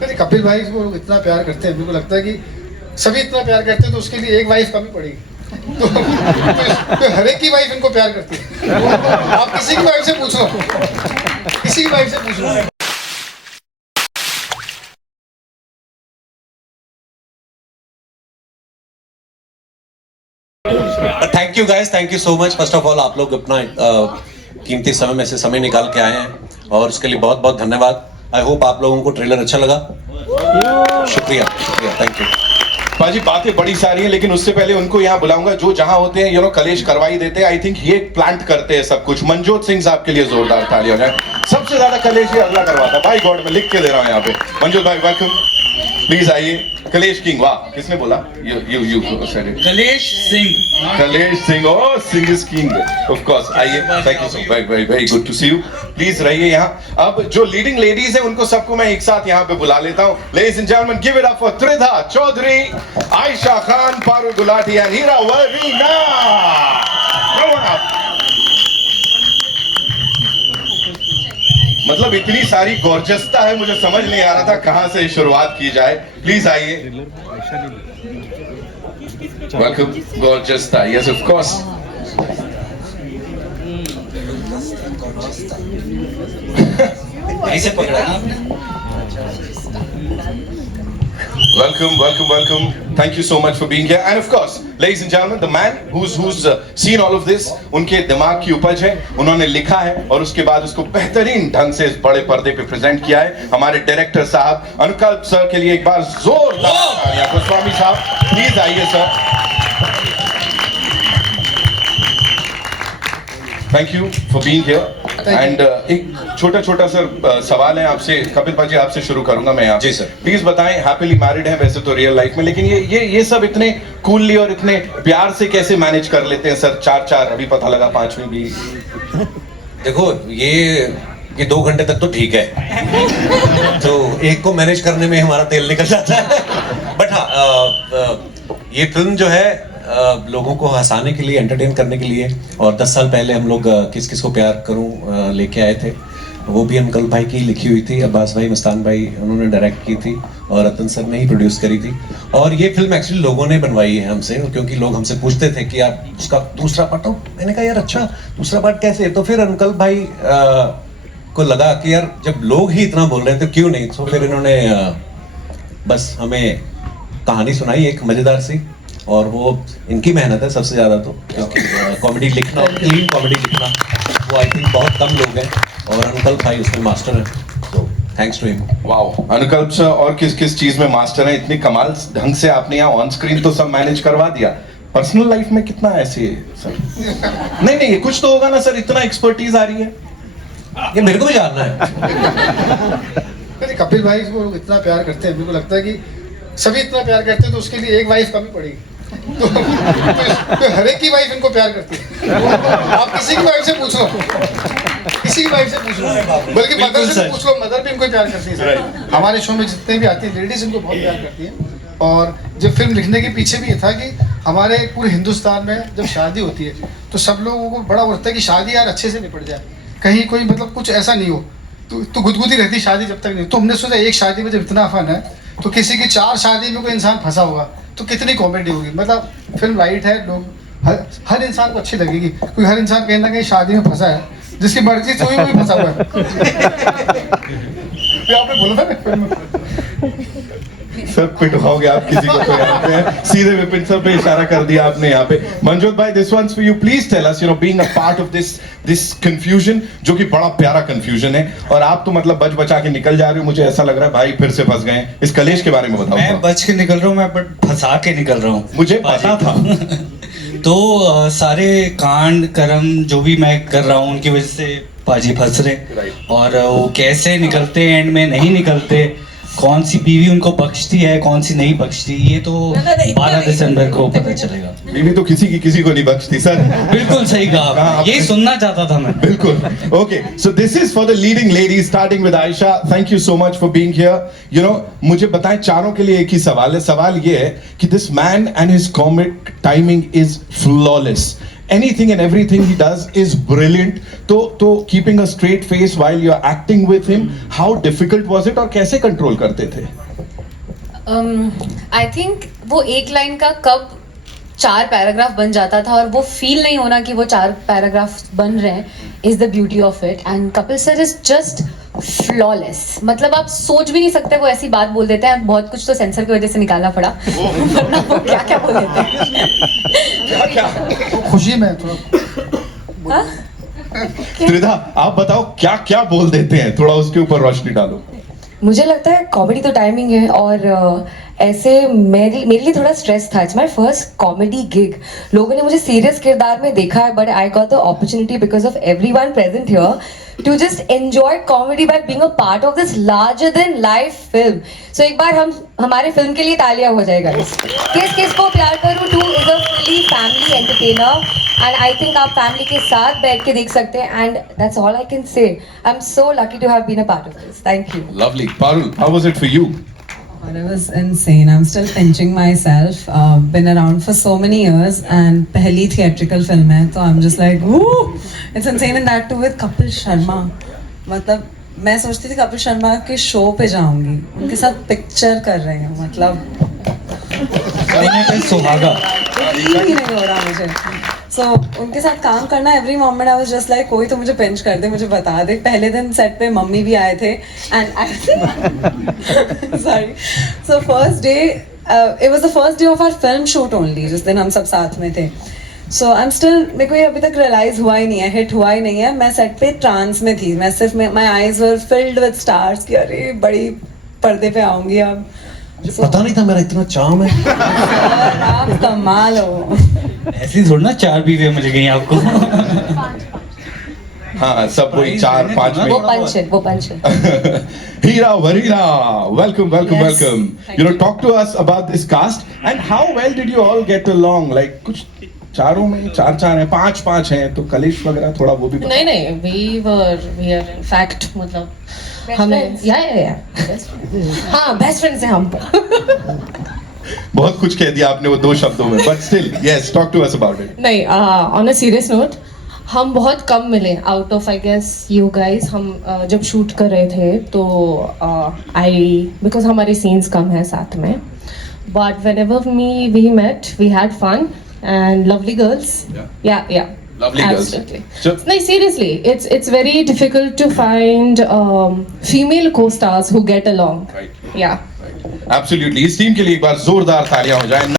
नहीं, कपिल भाई को लोग इतना प्यार करते हैं, मेरे को लगता है कि सभी इतना प्यार करते हैं तो उसके लिए एक वाइफ कमी पड़ेगी। तो हर एक की वाइफ इनको प्यार करती है। आप किसी की वाइफ से पूछ लो, किसी की वाइफ से पूछ लो। Thank you guys, thank you so much. First of all आप लोग अपना कीमती समय में से समय निकाल के आए हैं और उसके लिए बहुत बहुत धन्यवाद। आई होप आप लोगों को ट्रेलर अच्छा लगा। शुक्रिया शुक्रिया, थैंक यू। बाजी बातें बड़ी सारी हैं, लेकिन उससे पहले उनको यहाँ बुलाऊंगा जो जहां होते हैं कलेश करवाई देते हैं। आई थिंक ये प्लांट करते हैं सब कुछ। मनजोत सिंह साहब के लिए जोरदार ताली हो जाए। सबसे ज्यादा कलेश ये अगला करवाता। बाय गॉड, मैं लिख के दे रहा हूँ यहाँ पे। मनजोत भाई वेलकम, प्लीज आइए। कलेश किंग, वाह, किसने बोला? You Kalesh Singh. Kalesh Singh, oh Singh is king of course. आइए, thank you so very good to see you. Please रहिए यहाँ। अब जो लीडिंग लेडीज है उनको सबको मैं एक साथ यहाँ पे बुला लेता हूँ। Ladies and gentleman, give it up for Tridha Choudhury, Ayesha Khan, Parul Gulati and Hira Varina. मतलब इतनी सारी गॉर्जसता है, मुझे समझ नहीं आ रहा था कहां से शुरुआत की जाए। प्लीज आइए। वेलकम गॉर्जसता, यस ऑफ कोर्स। ऐसे पकड़ा ना आपने। Welcome. Thank you so much for being here. And of course, ladies and gentlemen, the man who's seen all of this, उनके दिमाग की उपज है, उन्होंने लिखा है और उसके बाद उसको बेहतरीन ढंग से इस बड़े पर्दे पे प्रेजेंट किया है हमारे डायरेक्टर साहब अनुकल्प सर के लिए एक बार जोरदार तालियां। गोस्वामी साहब प्लीज आइए sir. Thank you for being here. And एक छोटा सर सवाल है आपसे, कपिल भाजी आपसे शुरू करूंगा मैं यहाँ। जी सर। प्लीज बताएं, हैप्पीली मैरिड हैं वैसे तो रियल लाइफ में, लेकिन ये सब इतने कूलली और इतने प्यार से कैसे मैनेज कर लेते हैं सर? 4 अभी पता लगा 5वीं भी। देखो ये 2 घंटे तक तो ठीक है, तो एक को मैनेज करने में हमारा तेल निकल जाता है। बट हाँ, ये फिल्म जो है लोगों को हंसाने के लिए, एंटरटेन करने के लिए, और 10 साल पहले हम लोग किस किस को प्यार करूं लेके आए थे। वो भी अनुकल्प भाई की लिखी हुई थी, अब्बास भाई, मस्तान भाई उन्होंने डायरेक्ट की थी और रतन सर ने ही प्रोड्यूस करी थी। और ये फिल्म एक्चुअली लोगों ने बनवाई है हमसे, क्योंकि लोग हमसे पूछते थे कि आप उसका दूसरा पार्ट हो। मैंने कहा यार अच्छा, दूसरा पार्ट कैसे? तो फिर अनुकल्प भाई को लगा कि यार जब लोग ही इतना बोल रहे हैं तो क्यों नहीं। तो फिर इन्होंने बस हमें कहानी सुनाई एक मजेदार सी, और वो इनकी मेहनत है सबसे ज्यादा, तो क्योंकि कॉमेडी लिखना, क्लीन कॉमेडी लिखना वो आई थिंक बहुत कम लोग हैं, और अनुकल्प भाई उसमें मास्टर है, तो thanks to him. Wow, Anukalp sir और किस चीज में मास्टर है? इतनी कमाल ढंग से आपने यहाँ ऑन स्क्रीन तो सब मैनेज करवा दिया, पर्सनल लाइफ में कितना ऐसे है सर? नहीं कुछ तो होगा ना सर, इतना एक्सपर्टीज आ रही है। ये मेरे को भी जानना है। नहीं, कपिल भाई को लोग इतना प्यार करते हैं, मेरे को लगता है कि सभी इतना प्यार करते हैं तो उसके लिए एक वाइफ कमी पड़ेगी। तो हर एक की वाइफ इनको प्यार करती है। आप किसी की वाइफ से पूछ लो, किसी की वाइफ से पूछ लो, बल्कि मदर से पूछ लो, मदर भी इनको प्यार करती है। हमारे शो में जितने भी आती है लेडीज इनको बहुत प्यार करती है। और जब फिल्म लिखने के पीछे भी ये था कि हमारे पूरे हिंदुस्तान में जब शादी होती है तो सब लोगों को बड़ा होता है कि शादी यार अच्छे से निपट जाए, कहीं कोई मतलब कुछ ऐसा नहीं हो, तो गुदगुदी रहती शादी जब तक नहीं। तो हमने सोचा एक शादी में जब इतना फन है तो किसी की 4 शादी में कोई इंसान फंसा होगा तो कितनी कॉमेडी होगी। मतलब फिल्म लाइट है, लोग हर इंसान को अच्छी लगेगी, क्योंकि हर इंसान कहीं ना कहीं शादी में फंसा है, जिसकी मर्जी से कोई फंसा हुआ है। आपने बोला था ना फिल्म में सर पिटवाओगे आप किसी को तो यहाँ पे सीधे विपिन सर पे इशारा कर दिया आपने यहाँ पे। मनजोत भाई, this one's for you. Please tell us, being a part of this confusion, जो कि बड़ा प्यारा कंफ्यूजन है, और आप तो मतलब बच बचा के निकल जा रहे हो। मुझे ऐसा लग रहा है भाई फिर से फंस गए। इस कलेश के बारे में बताओ। मैं बच के निकल रहा हूँ, मैं बट फंसा के निकल रहा हूँ। मुझे पता था। तो सारे कांड कर्म जो भी मैं कर रहा हूँ उनकी वजह से पाजी फंस रहे, और वो कैसे निकलते एंड में नहीं निकलते, कौन सी बीवी उनको बख्शती है, कौन सी नहीं बख्शती, ये तो 12 दिसंबर को पता चलेगा। बीवी तो किसी को नहीं बख्शती सर। बिल्कुल सही कहा, यही सुनना चाहता था मैं। बिल्कुल। Okay, so this is for the leading lady, starting with Ayesha. Thank you so much for being here. मुझे बताएं, चारों के लिए एक ही सवाल है। सवाल ये है कि this man and his comic timing is flawless. anything and everything he does is brilliant. तो keeping a straight face while you're acting with him, how difficult was it और कैसे control करते थे? आई थिंक वो एक line का कब 4 paragraph बन जाता था और वो फील नहीं होना कि वो 4 पैराग्राफ बन रहे हैं is the beauty of it. And Kapil sir is just flawless. मतलब आप सोच भी नहीं सकते वो ऐसी बात बोल देते हैं. बहुत कुछ तो सेंसर की वजह से निकालना पड़ा वरना वो क्या क्या बोल देते हैं. खुशी में थोड़ा हाँ? त्रिधा, आप बताओ क्या क्या बोल देते हैं, थोड़ा उसके ऊपर रोशनी डालो. मुझे लगता है कॉमेडी तो टाइमिंग है और ऐसे मेरे लिए थोड़ा स्ट्रेस था. It's my first comedy gig. लोगों ने मुझे सीरियस किरदार में देखा है but I got the opportunity because of everyone present here to just enjoy comedy by being a part of this larger than life film. So एक बार हम हमारे फिल्म के लिए तालियां हो जाएगा. किस किस को प्यार करूं 2 is a fully family entertainer and I think आप फैमिली के साथ बैठ के देख सकते हैं and that's all I can say. I am so lucky to have been a part of this. Thank you. Lovely. Parul, how was it for you? Well, it was insane. I'm still pinching myself. Been around for so many years and पहली theatrical film है तो I'm just like woo! It's insane and that too with Kapil Sharma. मतलब मैं सोचती थी कपिल शर्मा के show पे जाऊंगी, उनके साथ पिक्चर कर रही हूँ. मतलब सुहागा यकीन ही नहीं हो रहा मुझे. So उनके साथ काम करना every moment I was just like कोई तो मुझे पिंच कर दे, मुझे बता दे. पहले दिन सेट पे मम्मी भी आए थे and sorry. So first day it was the first day of our film shoot only. जिस दिन हम सब साथ में थे. सो आई एम स्टिल, मेरे को ये अभी तक रियलाइज हुआ ही नहीं है, हिट हुआ ही नहीं है. मैं सेट पे ट्रांस में थी. मैं सिर्फ my eyes were filled with stars कि अरे बड़ी पर्दे पे आऊंगी अब. पता नहीं था मेरा इतना चार्म है. आप कमाल हो. ऐसी थोड़ी ना 4 बीवियां मिल गई आपको. हाँ, सब वही 4-5 वो में. पंच है, वो पंच है. Hira Varira, welcome, welcome, Yes. welcome. Thank You know, you. talk to us about this cast and how well did you all get along? Like कुछ चारों में 4 हैं, 5 हैं, तो कलेश वगैरह थोड़ा वो भी. नहीं नहीं वी आर इन फैक्ट मतलब हमें friends. या हाँ बेस्ट फ्रेंड्स हैं हम. बहुत कुछ कह दिया आपने वो 2 शब्दों में, but still, yes, talk to us about it. नहीं ऑन अ सीरियस नोट हम बहुत कम मिले out of I guess you guys. हम जब शूट कर रहे थे तो बिकॉज हमारे सीन्स कम हैं साथ में. But whenever we met we had fun and lovely girls. Yeah. Lovely girls. Absolutely. So, No, seriously, it's very difficult to find female co-stars who get along. right, Yeah. right. Absolutely. इस team के लिए एक बार जोरदार तालियां हो जाए.